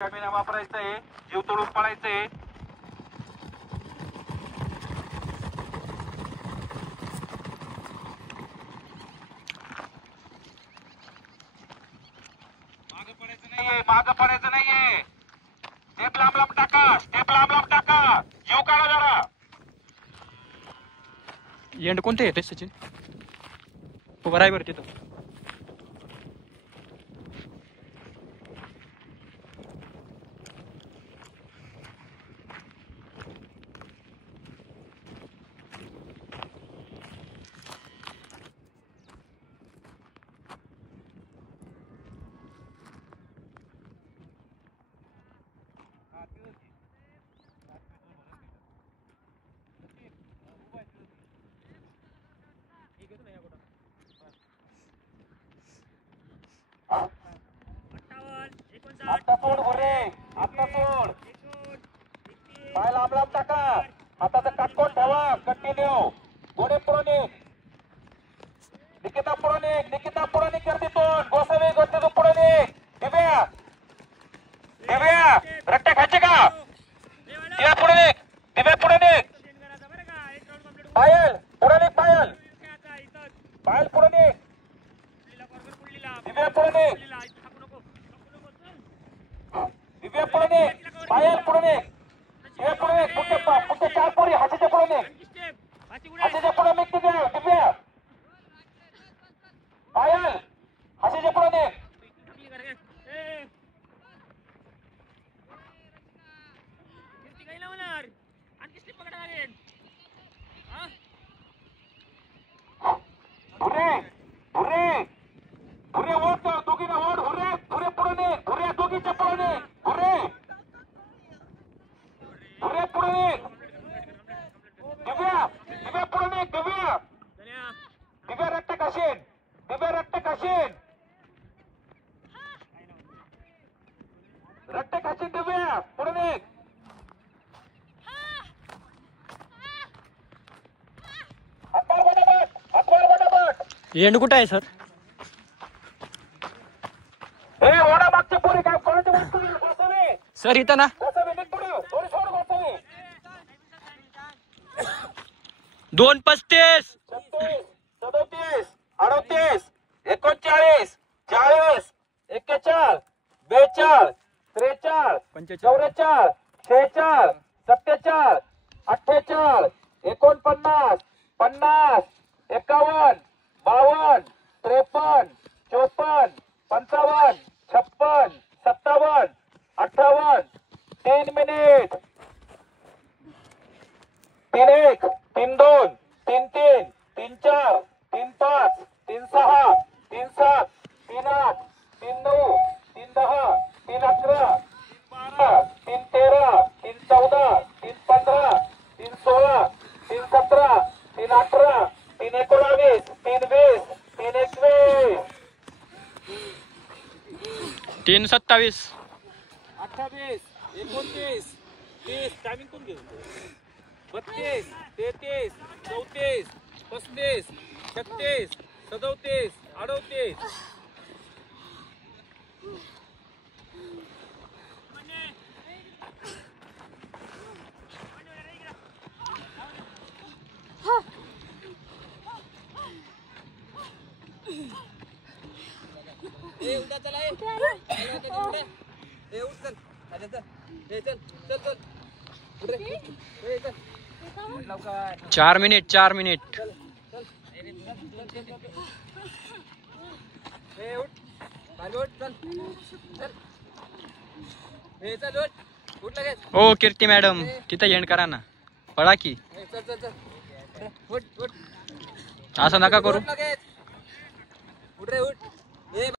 Camera वापरायचा आहे, जीव तोडून पळायचं आहे. मागं पडायचं नाहीये, मागं पडायचं नाहीये. स्टेप लांब लांब टाका, स्टेप लांब लांब टाका. जीव काढा जरा. एंड कोणते येते सचिन? उभा राहा बरं तिथं. आता सोड भुरे, आता सोड. पाय लांब लांब टाका. हाताचा काटकोन ठेवा. कंटिन्यू. गोडे पुरोनिक. निकिता पुरोनिक, निकिता पुरोनिक कर तिथून. गोसावी तिथून पुरोनिक. दिव्या, दिव्या रट्टे खायचे का? दिव्या पुरोनिक, दिव्या पुरोनिक. पायल पुरोनिक, पायल पायल पुरोनिक. दिव्या पुरोनिक, दिव्या पुरोनिक. पायल पुरोनिक, दिव्या पुरोनिक. पुढच्या चार पोरी हातीच्या पुरोनिक, हातीच्या पुरोनिक. दिव्या, दिव्या पायल हातीच्या पुरोनिक. भुरे, भुरे, भुरे ओढ दोघींना ओढ. भुरे, भुरे पुरोनिक, भुरे दोघीच्या पुरोनिक. भुरे, भुरे पुरोनिक. दिव्या, दिव्या पुरोनिक. दिव्या, दिव्या रट्टे काशीन, दिव्या रट्टे काशीन, रट्टे काशीन. दिव्या पुरोनिक. हातभार बटाबट, हातभार बटाबट. एंड कुठं आहे सर? हे ओढा मागची पोरी काय कोणाची वस्तू नाही. गोसावी, सर इथं ना. गोसावी निघ पुढे. थोडी सोड गोसावी. 2:35. 36, 37, 38, 39, 40, 41, 42, 43, 44, 46, 47, 48, 49, 50, 51, 52, 53, 54, 55, 56, 57, 58. 3 मिनिट. 3-1, 3-2, 3-3, 3-4, 3-5, 3-6, 3-7, 3-8, 3-9, 3-10, 3-11, 3-12, 3-13, 3-14, 3-15, 3-16, 3-17, 3-18, 3-19, 3-20, 3-21. 3:27. 28, 29, 30. टायमिंग कोण घेऊ? 32, 33, 34, 35, 36, 37, 38. उद्या चला. उठ चल. चल चल चल. 4 मिनिट, 4 मिनिट. ओ कीर्ती मॅडम तिथं एंड करा ना. पळा की. असं नका करू.